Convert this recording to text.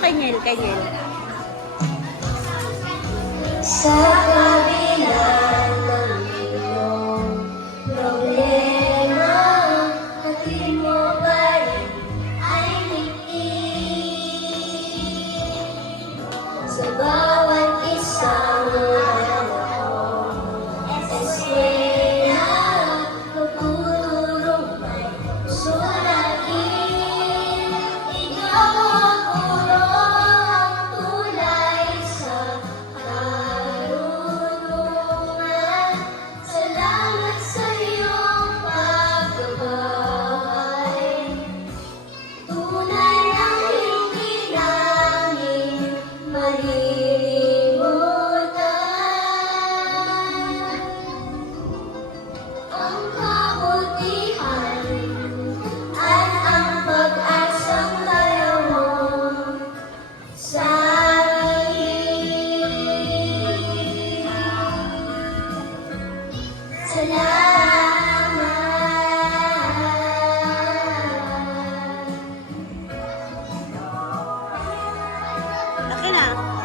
kay Niel, kay Niel. Sa kabila ng iyong problema, hatid mo pa rin ay ngiti. Sa bawat isang eskwela, pagtutulong may sulatin. Ikaw ang purong tulay sa karunungan. Salamat sa iyong paggabay. Tunay ang hindi namin malilimutan. Ang kabutihan at ang pag-asang dala mo sa amin. Salamat. Laki na.